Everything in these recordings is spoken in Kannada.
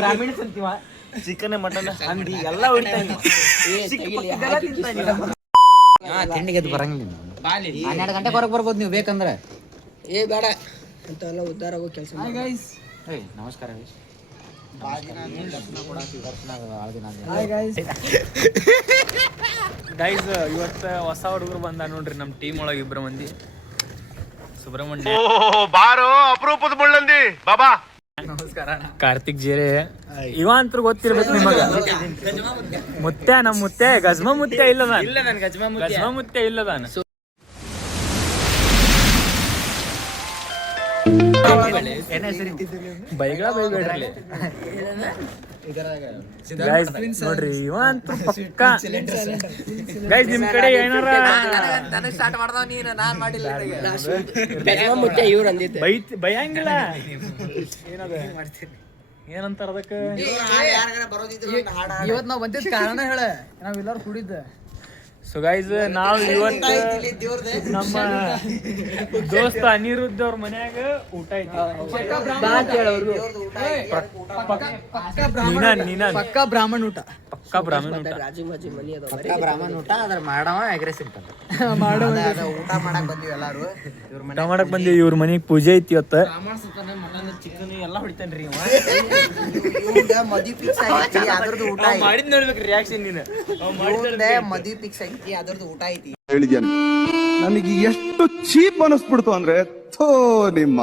ಬ್ರಾಹ್ಮಿಣ್ಸ್ ಅಂತೀವ, ಚಿಕನ್ ಮಟನ್ ಅಂಗಡಿ ಎಲ್ಲ ಹೊಡಿತಾನೆ. ತಿಂಡಿಗೆ ಅದು ಬರಂಗಿಲ್ಲ. 12 ಗಂಟೆ ಹೊರಗೆ ಬರ್ಬೋದು ನೀವು ಬೇಕಂದ್ರೆ. ಬೇಡ ಅಂತೆಲ್ಲ ಉದ್ದಾರ ಆಗೋ ಕೆಲಸ. ನಮಸ್ಕಾರ ಗೈಸ್, ಇವತ್ತು ಹೊಸ ಹುಡುಗರು ಬಂದ ನೋಡ್ರಿ ನಮ್ಮ ಟೀಮ್ ಒಳಗೆ 2 ಮಂದಿ. ಸುಬ್ರಹ್ಮಣ್ಯ ಬಾರೋ ಅಪರೂಪದ ಮುಳ್ಳಂದಿ ಬಾಬಾ, ನಮಸ್ಕಾರ. ಕಾರ್ತಿಕ್ ಜೇರೆ ಇವ ಅಂತೂ ಗೊತ್ತಿರ್ಬೇಕು ನಿಮಗ. ಮುತ್ಯ, ನಮ್ಮ ಮುತ್ಯ ಗಜ್ಮ ಮುತ್ಯ ಇಲ್ಲದಾನ. ಗಜ್ಮ ಮುತ್ಯ ಇಲ್ಲದಾನ. ಬೈಗಳ ಬೈಬೇಡ್ರಿ ನೋಡ್ರಿ, ಇವ ಅಂತೂ ಪಕ್ಕ. ಗೈಸ್, ನಿಮ್ ಕಡೆ ಏನಾರ ಸ್ಟಾರ್ಟ್ ಮಾಡ್ದವ ನೀನು, ನಾನ್ ಮಾಡಿಲ್ಲ. ಇವ್ರು ಅಂದಿದ್ದೆ ಭಯಂಗಿಲ್ಲ. ಏನಂತಾರ ಅದಕ್ಕೆ? ಇವತ್ ನಾವ್ ಬಂದಿದ್ ಕಾರಣ ಹೇಳ, ನಾವೆಲ್ಲರೂ ಕುಡಿದ್ದ. ಸೊ ಗೈಸ್, ನಾವು ಇವತ್ತು ನಮ್ಮ ದೋಸ್ತ ಅನಿರುದ್ಧ ಅವ್ರ ಮನ್ಯಾಗ ಊಟ ಐತಿ. ಪಕ್ಕಾ ಬ್ರಾಹ್ಮಣ ಊಟ. ಪಕ್ಕಾ ಬ್ರಾಹ್ಮಣ ಊಟ. ಬ್ರಾಹ್ಮಣ ಊಟ ಅದ್ರ ಮಾಡವ ಅಗ್ರೆಸ್ ಇರ್ತದ. ಊಟ ಮಾಡಕ್ ಬಂದಿವಿ ಎಲ್ಲಾರು. ಊಟ ಮಾಡಕ್ ಬಂದಿವಿ. ಇವ್ರ ಮನೆಗ್ ಪೂಜೆ ಐತಿ ಇವತ್ತ. ಚಿಕನ್ ಎಲ್ಲ ಹೊಡಿತಾನ್ರಿ. ಮದ್ವಿ ಫಿಕ್ಸ್ ಆಗೈತಿ, ಅದ್ರದ್ದು ಊಟ ಮಾಡಿದ್ ನೋಡ್ಬೇಕ್ರಿ ರಿಯಾಕ್ಷನ್. ನೀನು ಮದ್ವಿ ಫಿಕ್ಸ್ ಆಗೈತಿ, ಅದ್ರದ್ದು ಊಟ ಐತಿ. ಹೇಳಿದ್ಯಾನೆ ನನಗೆ ಎಷ್ಟು ಚೀಪ್ ಅನಿಸ್ಬಿಡ್ತು ಅಂದ್ರೆ, ಥೋ ನಿಮ್ಮ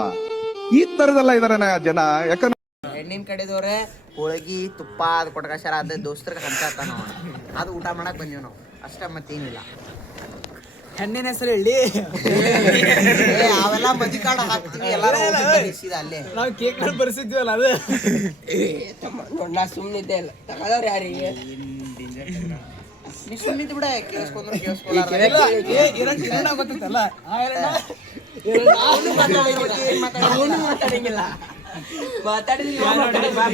ಈ ತರದೆಲ್ಲ ಇದಾರೆ ಜನ. ಯಾಕಂದ್ರೆ ಹೆಣ್ಣಿನ ಕಡೆದವ್ರೆ ಹೋಳಿಗೆ ತುಪ್ಪ ಅದು ಕೊಟ್ಕಶಾರ ಅದ ದೋಸ್ತರಿಗೆ ಹಂಚಾತಾನ, ಅದು ಊಟ ಮಾಡಕ್ ಬಂದೀವಿ ನಾವು ಅಷ್ಟ, ಮತ್ತೇನಿಲ್ಲ. ಹೆಣ್ಣಿನ ಹೆಸರು ಹೇಳಿ ಅವೆಲ್ಲ ಮದಿ ಕಾರ್ಡ್ ಹಾಕ್ತೀವಿ ಎಲ್ಲಾರು ಅಲ್ಲೇ. ನಾವು ಕೇಕ್ ಕಾರ್ಡ್ ಬರ್ಸಿದ್ವಲ್ಲ ಅದು. ನಾ ಸುಮ್ಮನಿದ್ದೆ ಇಲ್ಲ, ತಗೊಳ್ಳೋರು ಯಾರಿಗೆ ನೀ ಸುಮ್ಮನಿದ್ದು ಬಿಡ. ಕೇಳಿಸ್ಕೊಂಡ್ರು ಗೊತ್ತಲ್ಲ, ಮಾತಾಡಂಗಿಲ್ಲ.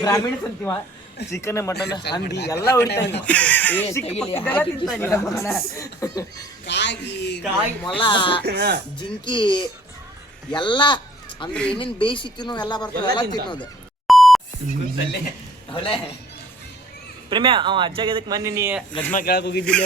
ಬ್ರಾಹ್ಮಿಣ್ಸ್ ಅಂತೀವ, ಚಿಕನ್ ಮಟನ್ ಅಂಗಡಿ ಎಲ್ಲ ಹೊಡಿತಾನೆ. ಕಾಗಿ ಮೊಲ ಜಿಂಕಿ ಎಲ್ಲ ಅಂದ್ರೆ ಏನೇನ್ ಬೇಯಿಸಿ ತಿನ್ನೋ ಎಲ್ಲ ಬರ್ತದೆ, ಎಲ್ಲ ತಿನ್ನೋದು. ಪ್ರೇಮ್ಯ, ಅವ ಅಜ್ಜಾಗ ಎದಕ್ ಮೊನ್ನೆ ನೀ ಗಜ್ಮ ಕೇಳಕ್ ಹೋಗಿದ್ದಿಲ್ಲ?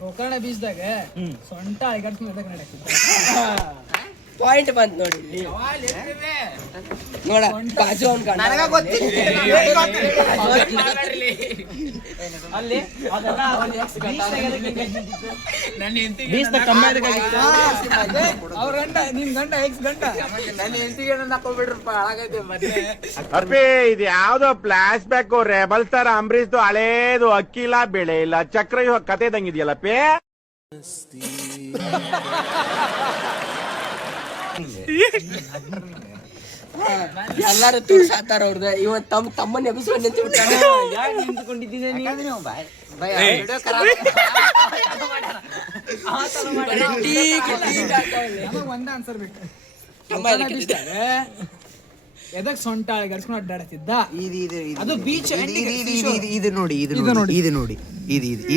ಗೋಕರ್ಣ ಬೀಚ್ದಾಗ ಸೊಂಟ ಪಾಯಿಂಟ್ ಬಂತ್ ನೋಡಿ. ನೋಡ ಬಾಜು ಅವ್ರ ಗಂಟ ನಿಮ್ ಗಂಟ ಎಕ್ಸ್ ಗಂಟ ನನ್ನ ಹೆಂಡತಿಗೆ ಹಾಕೋಬಿಡ್ರಪ್ಪ, ಹಾಳಾಗೈತೆ ಮತ್ತೆ. ಅರ್ಪಿ, ಇದು ಯಾವ್ದೋ ಫ್ಲಾಶ್ ಬ್ಯಾಕ್ ರೆಬಲ್ ಸ್ಟಾರ್ ಅಂಬರೀಶ್ದು ಹಳೇದು, ಅಕ್ಕಿಲ್ಲ ಬೆಳೆ ಇಲ್ಲ ಚಕ್ರ ಇವಾಗ ಕತೆ ಇದಂಗಿದೆಯಲ್ಲ ಪೇ. ಎಲ್ಲಾರು ತೋರ್ಸಾತಾರ ಅವ್ರದ. ಇವತ್ ತಮ್ಮನ್ನ ಎಬ್ಸ್ಕೊಂಡು ನಿಂತ್ಬಿಟ್ಟಾರ. ನಿಂತ್ಕೊಂಡಿದ್ದೀನಿ ಒಂದ ಆನ್ಸರ್ ಬೇಕು. ಎದಕ್ ಸೊಂಟ ಗಡ್ಸ್ಕೊಂಡು ಅಡ್ಡಾಡ್ತಿದ್ದ? ಅದು ಬೀಚ್. ಇದು ನೋಡಿ, ಇದು ನೋಡಿ, ಇದು ನೋಡಿ,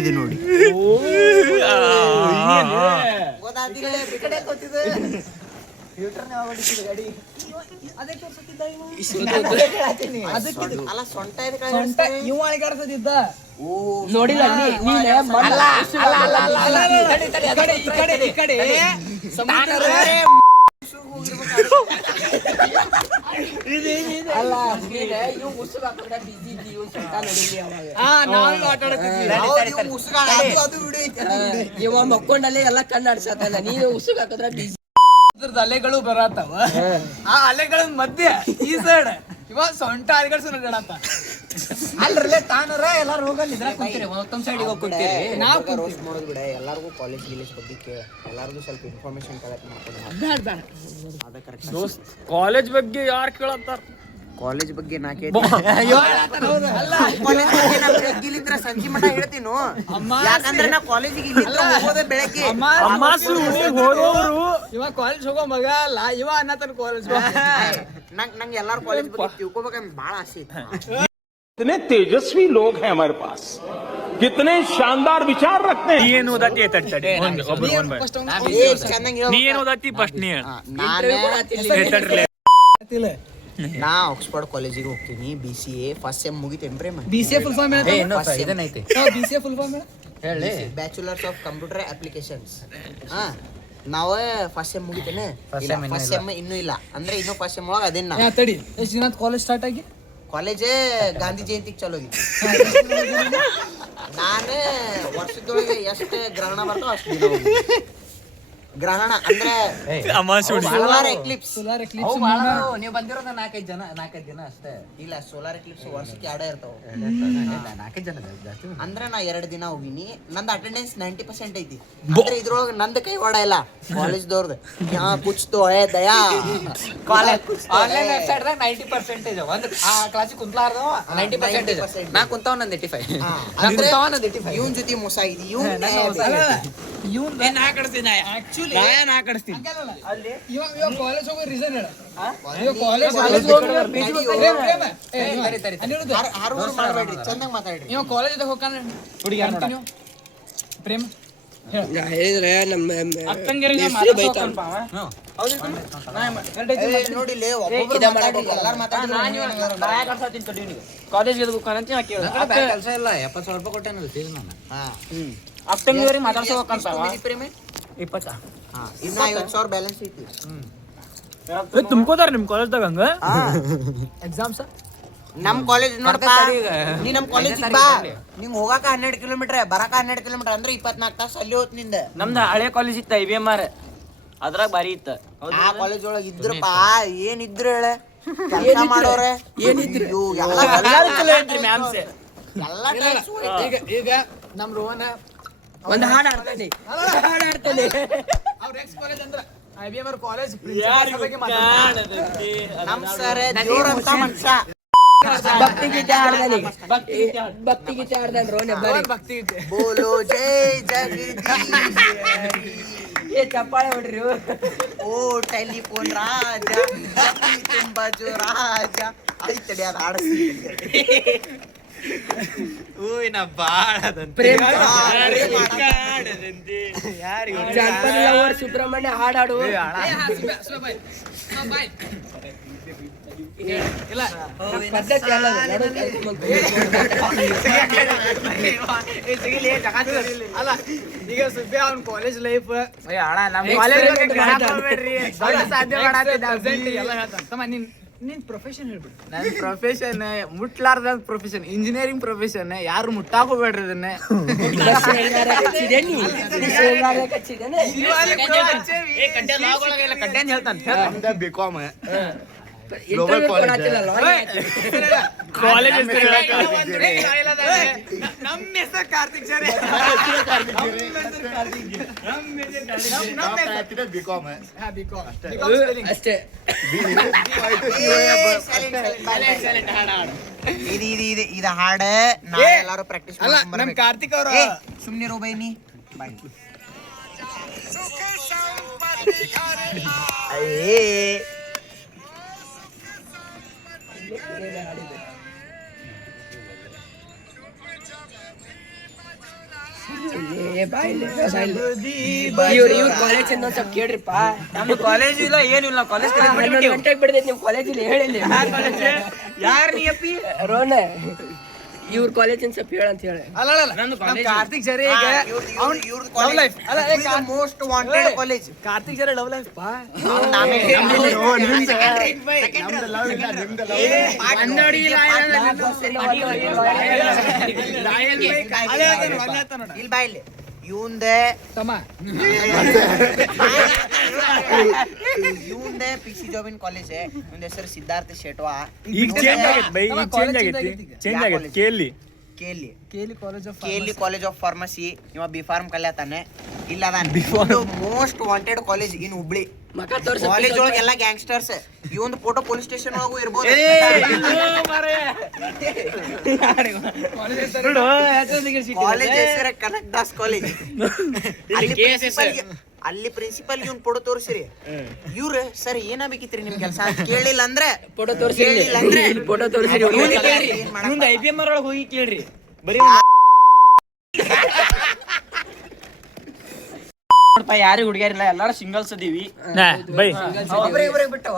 ಇದು ನೋಡಿ. ನೋಡಿಲ್ಲ ಇವ ಮಕ್ಕೊಂಡಲ್ಲೇ ಎಲ್ಲ ಕಣ್ಣಾಡ್ಸತ್ತಲ್ಲ, ನೀನು ಉಸುಗ್ ಹಾಕಿದ್ರೆ ಬಿಸಿ. ಅಲೆಗಳು ಬರತ್ತವ, ಆ ಅಲೆಗಳ ಮಧ್ಯೆ ಈ ಸೈಡ್ ಇವ ಸೊಂಟ ಅಲೆಗಳು ಸುನಗಡತ್ತ. ಅಲ್ರಲ್ಲೇ ತಾನರ ಎಲ್ಲಾರು ಹೋಗಲ್ಲ, ಇದ್ರಾಗ ಕುಂತೀರಿ, ಮತ್ತೊಂದ್ ಸೈಡ್ ಹೋಗಿ ಕುಂತೀರಿ. ನಾವು ರೋಸ್ಟ್ ಮಾಡೋದು ಬಿಡ, ಎಲ್ಲಾರ್ಗು ಕಾಲೇಜ್ ಗಿಲೇಜ್ ಬಗ್ಗೆ ಎಲ್ಲಾರ್ಗು ಸ್ವಲ್ಪ ಇನ್ಫಾರ್ಮೇಶನ್ ಕಲೆಕ್ಟ್ ಮಾಡ್ಕೊಂಡು. ದೋಸ್ತ್, ಕಾಲೇಜ್ ಬಗ್ಗೆ ಯಾರು ಕೇಳತ್ತಾರ? ಕಾಲೇಜ್ ಬಗ್ಗೆ ನಾಕೆ ಇಲ್ಲಿಂದ್ರ ಸಂಜೆ ಮಠ ಹೇಳ್ತೀನು, ಯಾಕಂದ್ರೆ ನಾ ಕಾಲೇಜಿಗೆ ಇಲ್ಲಿಂದ್ರ ಹೋಗೋದೇ ಬೆಳಗ್ಗೆ. ಇವ ಕಾಲೇಜ್ ಹೋಗೋ ಮಗ ಅಲ್ಲ, ಇವ ಅನ್ನತನ ಕಾಲೇಜ್. ನಂಗೆ ಎಲ್ಲಾರು ಕಾಲೇಜ್ ಬಗ್ಗೆ ತಿಳ್ಕೊಬೇಕಂತ ಬಹಳ ಆಸೆ ಇತ್ತು. इतने तेजस्वी लोग हैं हमारे पास, कितने शानदार विचार रखते हैं। ನೀ ಏನು ಓದಾತಿ ತಟ್ಟೆ ಒಬ್ಬರು ನೀ ಏನು ಓದಾತಿ ಫಸ್ಟ್ ನೀ ನಾ ಆಕ್ಸ್ಫರ್ಡ್ ಕಾಲೇಜಿಗೆ ಹೋಗ್ತೀನಿ BCA ಫಸ್ಟ್ ಸೆಮ್ ಮುಗಿತೇನ್ ಪ್ರೇಮ BCA ಫುಲ್ ಫಾರ್ಮ್ ಇದನ್ನೈತಿ BCA ಫುಲ್ ಫಾರ್ಮ್ ಹೇಳಿ ಬ್ಯಾಚುಲರ್ಸ್ ಆಫ್ ಕಂಪ್ಯೂಟರ್ ಅಪ್ಲಿಕೇಶನ್ಸ್ ನಾವು ಫಸ್ಟ್ ಸೆಮ್ ಮುಗಿತೇನೆ ಫಸ್ಟ್ ಸೆಮ್ ಇನ್ನೂ ಇಲ್ಲ ಅಂದ್ರೆ ಇನ್ನೂ ಫಸ್ಟ್ ಸೆಮ್ ಒಳಗೆ ಅದೇನ ತಡಿ ಎಷ್ಟು ದಿನ ಕಾಲೇಜ್ ಸ್ಟಾರ್ಟ್ ಆಗಿ ಕಾಲೇಜೇ ಗಾಂಧಿ ಜಯಂತಿಗೆ ಚಲೋ ಆಗಿತ್ತು ನಾನು ವರ್ಷದೊಳಗೆ ಎಷ್ಟು ಗ್ರಹಣ ಬರ್ತಾವ ಅಷ್ಟು ದಿನ ಹೋಗಿದ್ದೆ. ಗ್ರಹಣ ಅಂದ್ರೆ ಸೋಲಾರ್ ಎಕ್ಲಿಪ್ಸ್ ನೀವು ಬಂದಿರೋದು 4-5 ದಿನ ಅಷ್ಟೇ ಇಲ್ಲ ಸೋಲಾರ್ ಎಕ್ಲಿಪ್ಸ್ ವರ್ಷಕ್ಕೆ 2 ಇರ್ತಾವ 4 ಜನ ಜಾಸ್ತಿ ಅಂದ್ರೆ ನಾ 2 ದಿನ ಹೋಗಿನಿ ನಂದು ಅಟೆಂಡೆನ್ಸ್ 90% ಐತಿ ಅಂದ್ರೆ ಇದ್ರೊಳಗೆ ನಂದು ಕೈ ಹೊಡ ಇಲ್ಲ ಕಾಲೇಜ್ದವ್ರದ್ದು ಕುಚ್ತು ಹೇ ದಯಾ ಆನ್ಲೈನ್ ವೆಬ್ಸೈಟ್ ದಾಗ 90% ಒಂದು ಆ ಕ್ಲಾಸಿಗೆ ಕುಂತ್ಲಾರ್ದವ 90% ನಾ ಕುಂತಾವ ನಂದು 85 ಇವನ್ ಜೊತೆ ಮೋಸ ಆಗಿದೆ ಇವನ್ ನಾ ಕಡಿಸ್ತೀನಿ ನಾ ಕಡಿಸ್ತೀನಿ ಇವಾಗ ಕಾಲೇಜ್ ಹೋಗೋ ರೀಸನ್ ಹೇಳ ಮಾಡ್ಬೇಡ್ರಿ ಚೆನ್ನಾಗಿ ಮಾತಾಡ್ರಿ ಇವಾಗ ಕಾಲೇಜ್ ಹೋಗ್ತಾನೆ ಪ್ರೇಮ್ ಹೇಳಿದ್ರೆ ನಮ್ಮ ನೋಡಿಲ್ಲ ಒಬ್ಬೊಬ್ರು ಎಲ್ಲಾರು ಕಾಲೇಜ್ಗೆ ಕೆಲಸ ಇಲ್ಲ 70,000 ರೂಪಾಯಿ ಕೊಟ್ಟೇನಲ್ಲ ಸೀಸನ್ ನಾನು ಅಪ್ಪಂಗಿವರಿಗೆ ಮಾತಾಡ್ಸೋಕಂತ ಪ್ರೇಮೆ 20 ಇನ್ನು 50,000 ಬ್ಯಾಲೆನ್ಸ್ ಐತಿ ತುಂಬ್ಕೋತಾರ ನಿಮ್ ಕಾಲೇಜ್ದಾಗ ಹಂಗ ಎಕ್ಸಾಮ್ಸ್ ನಮ್ ಕಾಲೇಜ್ ನೋಡಪ್ಪ ನೀ ನಮ್ ಕಾಲೇಜ್ ಬಾ ನಿಂಗ್ ಹೋಗಾಕ 12 ಕಿಲೋಮೀಟರ್ ಬರಾಕ 12 ಕಿಲೋಮೀಟರ್ ಅಂದ್ರೆ 24 ತಾಸು ಅಲ್ಲಿ ಹೋತ್ ನಿಂದ ನಮ್ದು ಹಳೆ ಕಾಲೇಜ್ ಇತ್ತ IBMR ಅದ್ರಾಗ ಬಾರಿ ಇತ್ತ ಆ ಕಾಲೇಜ್ ಒಳಗ ಇದ್ರಪ್ಪ ಏನ್ ಇದ್ರು ಹೇಳ ಕೆಲಸ ಮಾಡೋರೆ ಏನಿದ್ರು ಈಗ ನಮ್ ರೋಹನ್ ಒಂದು ಹಾಡು ಆಡ್ತಾನೆ ಅವ್ರ ಎಕ್ಸ್ ಕಾಲೇಜ್ ಅಂದ್ರ IBMR ಕಾಲೇಜ್ ಪ್ರಿನ್ಸಿಪಾಲ್ ಬಗ್ಗೆ ಮಾತಾಡ್ತಾರೆ ನಮ್ ಸರ್ ದೇವ್ರ ಅಂತ ಮನುಷ್ಯ ಭಕ್ತಿ ಗೀತೆ ಆಡ್ದಾನೆ ಭಕ್ತಿ ಗೀತೆ ಆಡ್ದಾನೆ ರೋನೆ ಬಾರಿ ಭಕ್ತಿ ಇದೆ ಬೋಲೋ ಜೈ ಜಗದೀಶ್ ಏ ಚಪ್ಪಾಳೆ ಹೊಡ್ರಿ ಓ ಟೆಲಿಫೋನ್ ರಾಜ ತುಂಬಾ ಜೋ ರಾಜ ಐತಡಿ ಅದು ಆಡಿಸ್ತೀನಿ ಜಾನಪದ ಲವರ್ ಸುಬ್ರಹ್ಮಣ್ಯ ಹಾಡಾಡು ಇಲ್ಲ ಪದ್ಧತಿ ಅಲ್ಲ ಅಲ್ಲ ಈಗ ಸುಬ್ಬಿ ಅವ್ನ ಕಾಲೇಜ್ ಲೈಫ್ ಸಾಧ್ಯ ಎಲ್ಲ ಹೇಳ್ತಾನೆ ತಮ್ಮ ನಿನ್ ಪ್ರೊಫೆಷನ್ ಹೇಳ್ಬಿಡು ನನ್ನ ಪ್ರೊಫೆಷನ್ ಮುಟ್ಲಾರ್ದ ಪ್ರೊಫೆಷನ್ ಇಂಜಿನಿಯರಿಂಗ್ ಪ್ರೊಫೆಷನ್ ಯಾರು ಮುಟ್ಟಾಕೋಬೇಡ್ರಿ ಅದನ್ನೇ ಬಿಕಾಮ್ ಕಾಲೇಜ್ ನಮ್ಮ ಹೆಸರು ಕಾರ್ತಿಕ್ ಸರ್ ಅಷ್ಟೇ ಇದು ಹಾಡ ನಾ ಎಲ್ಲಾರು ಪ್ರಾಕ್ಟೀಸ್ ಅಲ್ಲ ನಮ್ ಕಾರ್ತಿಕ್ ಅವರು ಸುಮ್ನೆ ರೋ ಬೈನಿ ಇವ್ರ ಕಾಲೇಜ್ ಇನ್ನೊಂದ್ ಸ್ವಲ್ಪ ಕೇಳ್ರಿಪ್ಪ ನಮ್ದು ಕಾಲೇಜ್ ಇಲ್ಲ ಏನಿಲ್ಲ ನಾವು ಕಾಲೇಜ್ ಗಂಟೆಗೆ ಬಿಡ್ತೈತಿ ನಿಮ್ ಕಾಲೇಜಲ್ಲಿ ಹೇಳಿಲ್ಲ ಯಾರು ನೀ ಅಪ್ಪಿ ರೋಣ ಇವ್ರ ಕಾಲೇಜ್ ಸ್ವಲ್ಪ ಹೇಳಂತ ಹೇಳಿ ಅಲ್ಲ ನಂದು ಕಾರ್ತಿಕ್ ಸರಿ ಈಗ ಲವ್ ಲೈಫ್ ಅಲ್ಲ ಮೋಸ್ಟ್ ವಾಂಟೆಡ್ ಕಾಲೇಜ್ ಕಾರ್ತಿಕ್ ಸರಿ ಲವ್ ಲೈಫ್ ಪಾ ಇಲ್ಲಿ ಬಾ ಇಲ್ಲಿ ಇವಂದೆ ತಮ್ಮ ಇವಂದೆ ಪಿಸಿ ಜಾಬಿನ್ ಕಾಲೇಜ್ ಇವಂದ ಹೆಸರು ಸಿದ್ಧಾರ್ಥ ಶೆಟ್ವಾ ಈಗ ಚೇಂಜ್ ಆಗೈತಿ ಬೈ ಈಗ ಚೇಂಜ್ ಆಗೈತಿ ಕೇಳಿ KLE ಕಾಲೇಜ್ ಆಫ್ ಫಾರ್ಮಸಿ ಇವ B.Pharm ಕಲ್ಯಾತಾನೆ ಇಲ್ಲ ಮೋಸ್ಟ್ ವಾಂಟೆಡ್ ಕಾಲೇಜ್ ಇನ್ ಹುಬ್ಳಿ ಕಾಲೇಜ್ ಒಳಗೆ ಎಲ್ಲ ಗ್ಯಾಂಗ್ಸ್ಟರ್ಸ್ ಈ ಒಂದು ಫೋಟೋ ಪೊಲೀಸ್ ಸ್ಟೇಷನ್ ಒಳಗೂ ಇರ್ಬೋದು ಕಾಲೇಜ್ ಹೆಸರೇ ಕನಕ್ ದಾಸ್ ಕಾಲೇಜ್ ಅಲ್ಲಿ ಪ್ರಿನ್ಸಿಪಲ್ ಇವ್ನ ಫೋಟೋ ತೋರಿಸಿರಿ ಇವ್ರ ಸರ್ ಏನಾಗಬೇಕಿತ್ರಿ ನಿಮ್ ಕೆಲಸ ಕೇಳಿಲ್ಲ ಅಂದ್ರೆ ಫೋಟೋ ತೋರಿಸಿರಿ ಅಂದ್ರೆ ಫೋಟೋ ತೋರಿಸಿರಿ ಏನ್ ಮಾಡಕ್ IBMR ಒಳಗೆ ಹೋಗಿ ಕೇಳ್ರಿ ಬರೀ ಇಲ್ಲಪ್ಪ ಯಾರಿಗೂ ಹುಡುಗಿಯರಿಲ್ಲ ಎಲ್ಲಾರು ಸಿಂಗಲ್ಸ್ ಅದೀವಿ. ಬೈ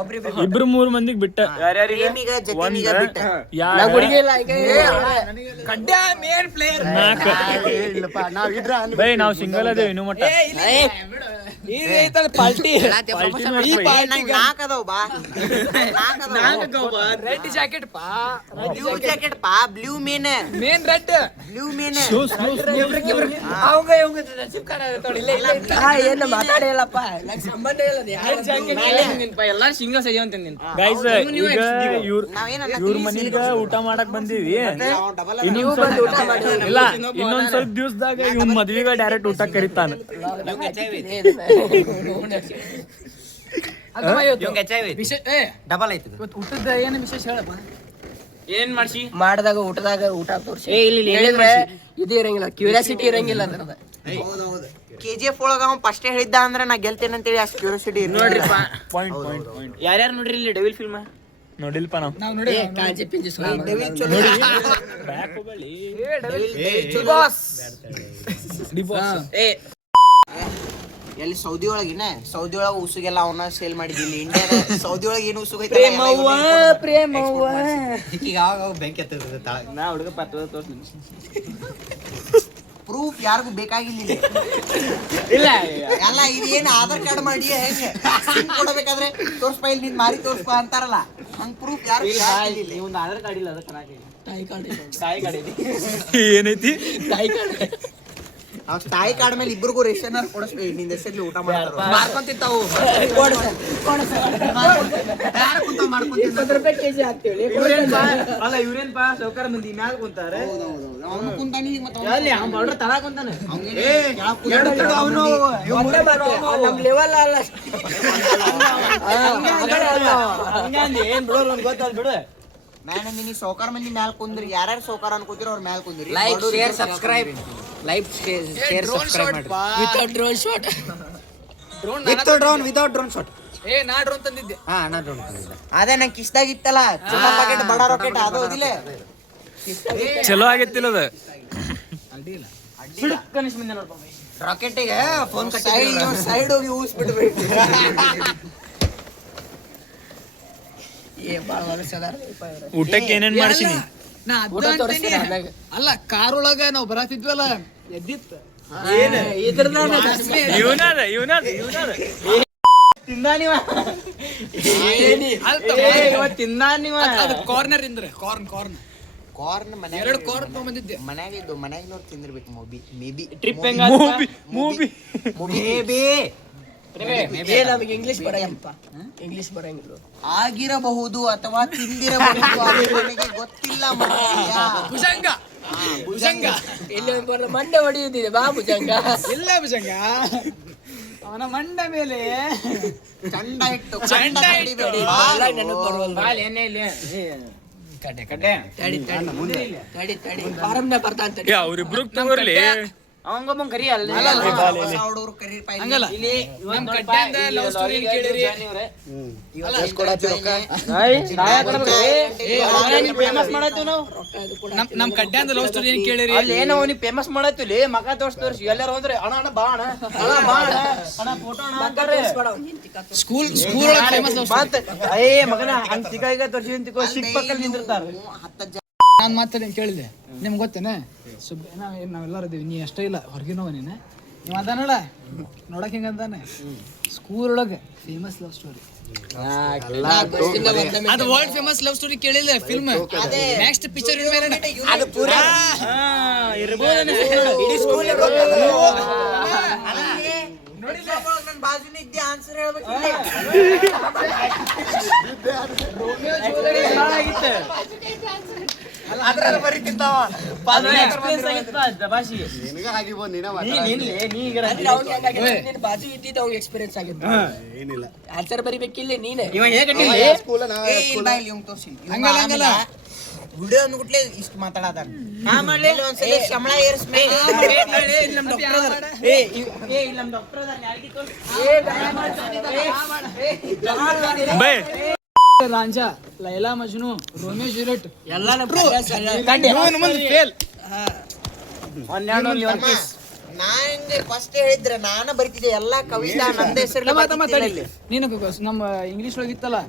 ಒಬ್ರಿಬ್ರಿಗೆ ಇಬ್ರು 3 ಮಂದಿಗ್ ಬಿಟ್ಟ ಪ್ರೇಮಿಗ ಜತಿನಿಗ ಬಿಟ್ಟ ನಾ ಹುಡುಗಿ ಇಲ್ಲ ಈಗ ಕಡ್ಡ ಮೇನ್ ಪ್ಲೇಯರ್. ಬೈ ನಾವ್ ಸಿಂಗಲ್ ಅದೇವ್ ಇನ್ನು ಮಟ್ಟ ಪಾರ್ಟಿ ನಾಲ್ಕದವ್ ಬಾ ರೆಡ್ ಜಾಕೆಟ್ ಪಾ, ಬ್ಲೂ ಜಾಕೆಟ್ ಪಾ, blue main main red blue main ಅವಂಗ ಇವಂಗ ನಸೀಬ್ ಖಾನ್ ತೋಡಿ ಏನು ಮಾತಾಡಿಲ್ಲಪ್ಪ ನಂಗೆ ಸಂಬಂಧ ಇಲ್ಲ ಅದು ಯಾರು ಎಲ್ಲಾ ಸಿಂಗಲ್ಸ್ ಅಯ್ಯೋ ಅಂತ ನಿನ್ ಗೈಸ್ ಈಗ ಇವ್ರ ಮನಿಗ ಊಟ ಮಾಡಕ್ ಬಂದೀವಿ. ಇಲ್ಲ ಇನ್ನೊಂದ್ ಸ್ವಲ್ಪ ದಿವಸದಾಗ ಇವ್ನ ಮದ್ವಿಗ ಡೈರೆಕ್ಟ್ ಊಟ ಕರಿತಾನ. ಡಬಲ್ ಐತಿ ಇವತ್ತು ಊಟದ ಏನು ವಿಶೇಷ ಹೇಳಪ್ಪ. ಏನ್ ಮಾಡ್ಸಿ ಮಾಡಿದಾಗ ಊಟದಾಗ ಊಟ ತೋರಿಸಿ ಹೇಳಿದ್ರೆ ಇದು ಇರಂಗಿಲ್ಲ, ಕ್ಯೂರಿಯಾಸಿಟಿ ಇರಂಗಿಲ್ಲ ಅದ್ರದ. KGF ಒಳಗ ಅವ ಫಸ್ಟ್ ಹೇಳಿದ್ದ ಅಂದ್ರೆ ನಾ ಗೆಲ್ತೇನೆ ಅಂತೇಳಿ ಅಷ್ಟು ಕ್ಯೂರಿಯಾಸಿಟಿ ನೋಡ್ರಿಪ್ಪ ಪಾಯಿಂಟ್ ಯಾರ್ಯಾರು ನೋಡ್ರಿ ಇಲ್ಲಿ ಡೆವಿಲ್ ಫಿಲ್ಮ್ ನೋಡಿಲ್ಪ ನಾವ್ ನಾವು ನೋಡಿ ಕಾಜಿ ಪಿಂಜಿ ಎಲ್ಲಿ ಸೌದಿ ಒಳಗಿನ ಸೌದಿ ಒಳಗ ಉಸುಗೆಲ್ಲ ಅವನ ಸೇಲ್ ಮಾಡಿದ್ದಿಲ್ಲ. ಇಂಡಿಯಾದ ಸೌದಿ ಒಳಗ ಏನು ಉಸುಗ ಪ್ರೇಮವ್ವ ಪ್ರೇಮವ್ವ ಈಗ ಆವಾಗ ಬೆಂಕಿ ಹತ್ತಿರ್ತದೆ. ನಾ ಹುಡುಗ ಪಾತ್ರ ತೋರಿಸ್ತೀನಿ. ಪ್ರೂಫ್ ಯಾರಿಗೂ ಬೇಕಾಗಿಲ್ಲ ಇಲ್ಲ ಎಲ್ಲ ಇದೇನು ಆಧಾರ್ ಕಾರ್ಡ್ ಮಾಡಿ ಹೆಂಗೆ ಸಿಮ್ ಕೊಡಬೇಕಾದ್ರೆ ತೋರ್ಸ್ಪ ಇಲ್ಲಿ ನಿನ್ ಮಾರಿ ತೋರ್ಸ್ಪ ಅಂತಾರಲ್ಲ ಹಂಗ್ ಪ್ರೂಫ್ ಯಾರು ಒಂದು ಆಧಾರ್ ಕಾರ್ಡ್ ಇಲ್ಲ ಅದಕ್ಕೆ ತಾಯಿ ಕಾರ್ಡ್ ಏನೈತಿ ತಾಯಿ ಕಾರ್ಡ್ ತಾಯಿ ಕಾರ್ಡ್ ಮೇಲೆ ಇಬ್ಬರಿಗೂ ರೇಷನ್ ಕೊಡಿಸ್ಬೇಕು. ನಿಂದ ಹೆಸರ್ಲಿ ಊಟ ಮಾಡ್ಕೊಂತಿಂತಾವು ₹20 ಕೆಜಿ ಹಾಕ್ತೀವಿ. ಅಲ್ಲ ಇವ್ರೇನ್ ಪಾ ಸೌಕರ್ಯ ಮಂದಿ ಮ್ಯಾಲ ಕುಂತಾರೆ. ಅವನು ಕುಂತಾನಿ ತಳಾ ಕುಂತಾನೆ ಅವನು ನಮ್ ಲೆವೆಲ್ ಅಲ್ಲ ಏನ್ ಬಿಡೋಲ್ಲ ಒಂದ್ ಗೊತ್ತಾದ ಬಿಡು. ನಾನು ನೀ ಸೌಕಾರ ಮಂದಿ ಮ್ಯಾಲ ಕುಂದ್ರಿ ಯಾರ್ಯಾರು ಸೌಕಾರ ಅನ್ಕೋತಿರೋ ಅವ್ರ ಮ್ಯಾಲ ಕುಂದ್ರಿ. Like share subscribe like share subscribe ಮಾಡಿ without drone shot without drone shot. ನಾ ಡ್ರೋನ್ ತಂದಿದ್ದೆ. ಅದೇ ನಂಗೆ ಕಿಸ್ದಾಗ ಇತ್ತಲ್ಲ ಚುಮ್ಮ ಪಾಕೆಟ್ ಬಡ ರಾಕೆಟ್ ಅದು ಓದಿಲ್ಲ ಚಲೋ ಆಗೈತಿಲ್ಲ ಅದ. ರಾಕೆಟಿಗೆ ಫೋನ್ ಸೈಡ್ ಹೋಗಿ ಊಸ್ಬಿಟ್ಬೇಕು. ಊಟಕ್ಕೆ ಏನೇನ್ ಮಾಡ್ಸಿನಿ? ನಾ ಅದ ಅಂತೀನಿ. ಅಲ್ಲ ಕಾರ್ ಒಳಗ ನಾವ್ ಬರತಿದ್ವಲ್ಲ ಎದ್ದಿತ್ತು ಇವನದ ತಿಂದ ನೀವ ಅದು ಕಾರ್ನರ್ ಇಂದ್ರೆ ಕಾರ್ನ್ ಕಾರ್ನ್ ಮನೆ ಎರಡು ಕಾರ್ನ್ ತಗೊಂಬಂದಿದ್ದೆ. ಮನ್ಯಾಗ ಇದ್ದು ಮನ್ಯಾಗಿನವ್ರು ತಿಂದಿರ್ಬೇಕು ಮೇಬಿ ಟ್ರಿಪ್ ಹೆಂಗ ಮೂವಿ ನಮಗೆ ಇಂಗ್ಲಿಷ್ ಬರಂಗಿಲ್ಲಪ್ಪ, ಇಂಗ್ಲಿಷ್ ಬರಂಗಿಲ್ಲ. ಆಗಿರಬಹುದು ಅಥವಾ ತಿಂದಿರಬಹುದು ಅದು ನನಗೆ ಗೊತ್ತಿಲ್ಲ ಮಾರಾಯ. ಭುಜಂಗ ಭುಜಂಗ ಇಲ್ಲಿ ಮಂಡೆ ಹೊಡೆಯುತ್ತಿದೆ ಬಾ ಭುಜಂಗ. ಇಲ್ಲ ಭುಜಂಗ ಅವನ ಮಂಡ ಮೇಲೆ ಚಂಡ ಇಟ್ಟು ಚಂಡ ಇಟ್ಟು. ನೆನಪು ಬರುವಲ್ಲ. ತಡಿ ಫಾರಮ್ನ ಬರ್ತಾ ಅಂತ ಅವ್ರಿಬ್ರು ತಗೋರ್ಲಿ. ಅವಂಗೊಬ್ಬ ಕರಿ ಅಲ್ಲ ಹುಡುಗರು ಕರಿ ಹಂಗಲ್ಲ ನಮ್ ಕಡ್ಡ್ಯಾಂದ ಲವ್ ಸ್ಟೋರಿ ಕೇಳಿರಿ. ಫೇಮಸ್ ಮಾಡತ್ತೀವಿ ನಾವು. ನಮ್ ಕಡ್ಡ್ಯಾಂದ ಲವ್ ಸ್ಟೋರಿ ಏನ್ ಕೇಳಿರಿ. ಅಲ್ಲಿ ಏನೋ ಅವನಿಗೆ ಫೇಮಸ್ ಮಾಡತ್ತೀವಿ ಮಗ ತೋರಿಸಿ ಎಲ್ಲಾರು ಹೋದ್ರೆ ಅಣ್ಣ ಬಾ ಅಣ್ಣ ಫೋಟೋ ಸ್ಕೂಲ್ ಒಳಗೆ ಫೇಮಸ್ ಲವ್ ಸ್ಟೋರಿ. ಏ ಮಗನ ಹಂಗ ಸಿಗ ಈಗ ತೋರಿಸಿ ಸಿಕ್ ಪಕ್ಕಲ್ಲಿ ನಿಂದಿರ್ತಾರ. ನಾನು ಮಾತಾಡಿ ಕೇಳಿದೆ ನಿಮ್ಗೆ ಗೊತ್ತೇನೆ ನಾವೆಲ್ಲರೂ ಇದೀವಿ, ನೀ ಅಷ್ಟೇ ಇಲ್ಲ ಹೊರಗಿನವ ನೀನು. ನೀವು ಅದ ನೋಡ ನೋಡಕ್ ಹೆಂಗಂತಾನೆ ಸ್ಕೂಲ್ ಒಳಗೆ ಫೇಮಸ್ ಲವ್ ಸ್ಟೋರಿ. ಅದು ವರ್ಲ್ಡ್ ಫೇಮಸ್ ಲವ್ ಸ್ಟೋರಿ ಕೇಳಿಲ್ಲ ಫಿಲ್ಮ್. ನೆಕ್ಸ್ಟ್ ಪಿಕ್ಚರ್ ಮೇಲೆ ಅದು ಪೂರಾ ನನ್ ಬಾಜುನ ಇದ್ದೆ ಆನ್ಸರ್ ಹೇಳ್ಬೇಕು. ಅದ್ರಲ್ಲಿ ಬರೀತಿರ್ತಾವ ಬಾಜು ಇದ್ದಿದ್ದು ಅವ್ನಿಗೆ ಎಕ್ಸ್ಪೀರಿಯನ್ಸ್ ಆಗಿತ್ತು. ಆನ್ಸರ್ ಬರಿಬೇಕಿಲ್ಲ ನೀನೆ. ಹಂಗಲ್ಲ ವಿಡಿಯೋ ಅಂದ್ಬಿಟ್ಲೆ ಇಷ್ಟು ಮಾತಾಡತಾನ. ಒಂದ್ಸಲಿ ಸಂಬಳ ಏರಿಸ್ಮೇಲೆ bye Ranjha Laila Majnu Romeo Juliet ಎಲ್ಲ ಫೇಲ್. ನಾ ಹೆಂಗ ಫಸ್ಟ್ ಹೇಳಿದ್ರೆ ನಾನು ಬರಿತಿದ್ದೆ ಎಲ್ಲಾ ಕವಿತಾ ನಂದ ಹೆಸರು ನೀನು ನಮ್ಮ ಇಂಗ್ಲಿಷ್ ಒಳಗೆ ಇತ್ತಲ್ಲ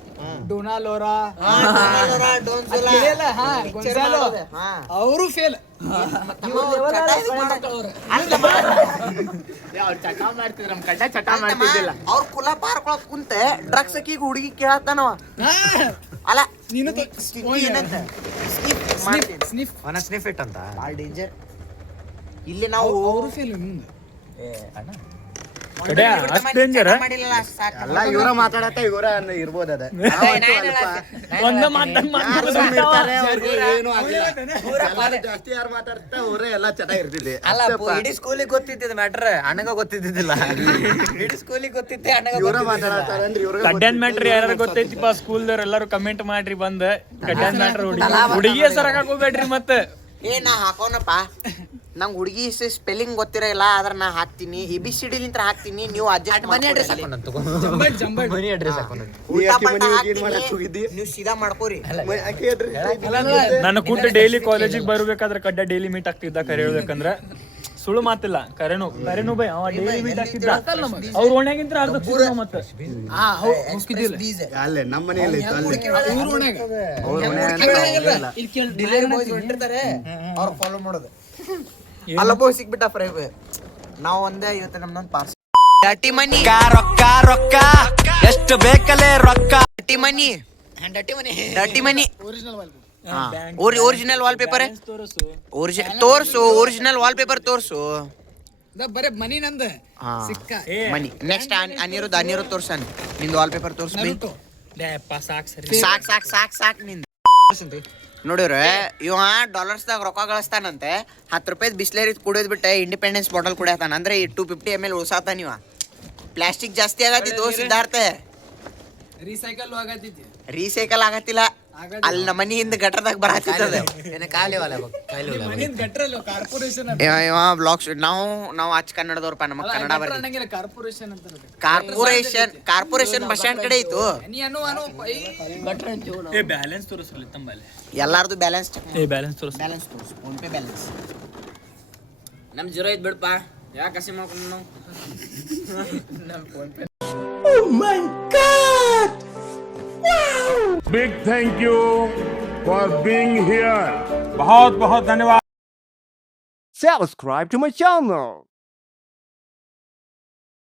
ಡೊನಾಲೋರಾ ಅವರು ಫೇಲ್ ಚಟ ಮಾಡ್ತಿದ್ರ ನಮ್ ಕಡ್ಡ ಚಟ ಮಾಡ್ತಿದ್ದಿಲ್ಲ. ಅವ್ರ ಕುಲ ಪಾರ್ಕೊಳಕ್ ಕುಂತ ಡ್ರಗ್ಸ್ ಅಕ್ಕಿಗೆ ಹುಡುಗಿ ಕೇಳತ್ತಾನವ. ಅಲ್ಲ ನೀನು ಏನಂತ ಸ್ನಿಫ್ ಇಟ್ ಅಂತ ಭಾಳ ಡೇಂಜರ್. ಇಲ್ಲಿ ನಾವು ಅವರು ಫೇಲ್ ಮುಂದೆ ಕಡೆ ಅಷ್ಟ್ ಡೇಂಜರ್ ಮಾಡಿಲ್ಲ ಅಷ್ಟ್ ಸಾಕು. ಎಲ್ಲ ಇವರ ಮಾತಾಡತ್ತ ಇವರ ಇರ್ಬೋದ ಅದ ಒಂದ ಮಾತನ್ನ ಜಾಸ್ತಿ ಯಾರು ಮಾತಾಡ್ತಾ ಅವರೇ ಎಲ್ಲ ಚಟ ಇರ್ತಿದ್ದೆ. ಅಲ್ಲ ಇಡೀ ಸ್ಕೂಲಿಗೆ ಗೊತ್ತಿದ್ದ ಮ್ಯಾಟ್ರ್ ಅಣ್ಣಗ ಗೊತ್ತಿದ್ದಿದ್ದಿಲ್ಲ. ಇಡೀ ಸ್ಕೂಲಿಗೆ ಗೊತ್ತಿದ್ದೆ ಅಣ್ಣಗ ಇವರ ಮಾತಾಡತ್ತಾರ ಅಂದ್ರೆ ಇವ್ರಿಗೆ ಕಡ್ಯಾನ್ ಮ್ಯಾಟ್ರ್ ಯಾರು ಗೊತ್ತೈತಿಪ್ಪ ಸ್ಕೂಲ್ದವ್ರ ಎಲ್ಲಾರು ಕಮೆಂಟ್ ಮಾಡ್ರಿ ಬಂದ್ ಕಡ್ಯಾನ್ ಮ್ಯಾಟ್ರ್ ಹುಡುಗಿ ಸರಕ್ ಹಾಕೋಬೇಡ್ರಿ ಮತ್ತೆ. ನಾ ಹಾಕೋನಪ್ಪ, ನಂಗೆ ಹುಡುಗಿ ಸ್ಪೆಲ್ಲಿಂಗ್ ಗೊತ್ತಿರಲ್ಲ ಆದ್ರ ನಾ ಹಾಕ್ತೀನಿ, ABCD ಲಿಂತ್ರ ಹಾಕ್ತೀನಿ, ನೀವು ಅಡ್ಜಸ್ಟ್ ಮನಿ ಅಡ್ರೆಸ್ ಮನಿ ಅಡ್ರೆಸ್ ಹಾಕೊಂಡು ನೀವು ಸೀದಾ ಮಾಡ್ಕೋರಿ. ನನ್ನ ಕೂಟ ಡೈಲಿ ಕಾಲೇಜಿಗೆ ಬರ್ಬೇಕಾದ್ರೆ ಕಡ್ಡ ಡೈಲಿ ಮೀಟ್ ಆಗ್ತಿದ್ದ. ಕರೆ ಹೇಳ್ಬೇಕಂದ್ರ ಸುಳ್ಳು ಮಾತಿಲ್ಲ, ಕರೆನು ಬೈ ಅವ ಡೈಲಿ ಮೀಟ್ ಆಗ್ತಿದ್ದ. ಅವ್ರ ಓಣ್ಯಾಗಿಂತ ಅರ್ಧ ಪೂರ್ಣ ಮತ್ತೆ ಅಲ್ಲೇ ನಮ್ಮ ಮನೆಯಲ್ಲಿ ಅವ್ರು ಫಾಲೋ ಮಾಡೋದು ಅಲ್ಲಬೋ ಸಿಕ್ಬಿಟ್ಟ ಫ್ರೈವ್. ನಾವು ಒಂದೇ ಇವತ್ತು ನಮ್ದೊಂದು ಪಾರ್ಸಲ್ ಡಟಿ ಮನಿ ರೊಕ್ಕ ಎಷ್ಟು ಬೇಕಲ್ಲೇ ರೊಕ್ಕ. ಡಟಿ ಮನಿ ಒರಿಜಿನಲ್ ವಾಲ್ಪೇಪರ್ ತೋರ್ಸು, ಒರಿಜಿನಲ್ ವಾಲ್ಪೇಪರ್ ತೋರ್ಸು. ಬರೇ ಮನಿ ನಂದ ಮನಿ ನೆಕ್ಸ್ಟ್ ಅನಿರುದ್ಧ ತೋರ್ಸಾನ ನಿಂದು ವಾಲ್ಪೇಪರ್ ತೋರ್ಸ್ಬೇಕು. ಸಾಕ್ ನಿಂದ ನೋಡಿವ್ರೆ ಇವ $ದಾಗ ರೊಕ್ಕ ಗಳಿಸ್ತಾನಂತೆ. 10 ರೂಪಾಯಿ ಬಿಸ್ಲೇರಿ ಕುಡಿಯೋದ್ ಬಿಟ್ಟೆ ಇಂಡಿಪೆಂಡೆನ್ಸ್ ಬಾಟಲ್ ಕುಡಿಯತಾನ. ಅಂದ್ರೆ 250 ml ಉಳ್ಸಾತಾನ ಇವ. ಪ್ಲಾಸ್ಟಿಕ್ ಜಾಸ್ತಿ ಆಗತ್ತಿತ್ತು ಸಿದ್ಧಾರ್ಥ, ರೀಸೈಕಲ್ ಆಗತ್ತಿಲ್ಲ. ಅಲ್ಲಿ ನಮ್ಮ ಮನಿ ಹಿಂದ ಗಟ್ರದಾಗ ಬರತ್ತಿದ್ದದ ಇವ ಬ್ಲಾಗ್ಸ್. ನಾವು ಆಚ ಕನ್ನಡದವ್ರಪ್ಪ, ನಮಗ್ ಕನ್ನಡ ಬರ್ತೀವಿ. ಕಾರ್ಪೊರೇಷನ್ ಬಸ್ ಸ್ಟ್ಯಾಂಡ್ ಕಡೆ ಇತ್ತು. ಬ್ಯಾಲೆನ್ಸ್ ತೋರಿಸ್ಲಿ ತಂಬಲ್ಲಿ ಎಲ್ಲಾರ್ದು ಬ್ಯಾಲೆನ್ಸ್ ತೋರಿಸ್ ತೋರ್ಸು, ಫೋನ್ ಪೇ ಬ್ಯಾಲೆನ್ಸ್. ನಮ್ ಜೀರೋ ಐತ್ ಬಿಡಪ್ಪ, ಯಾಕೆ ಹಸಿ ಮಾಡ್ಕೊಂಡು ನಾವು Big thank you for being here. बहुत बहुत धन्यवाद. Subscribe to my channel.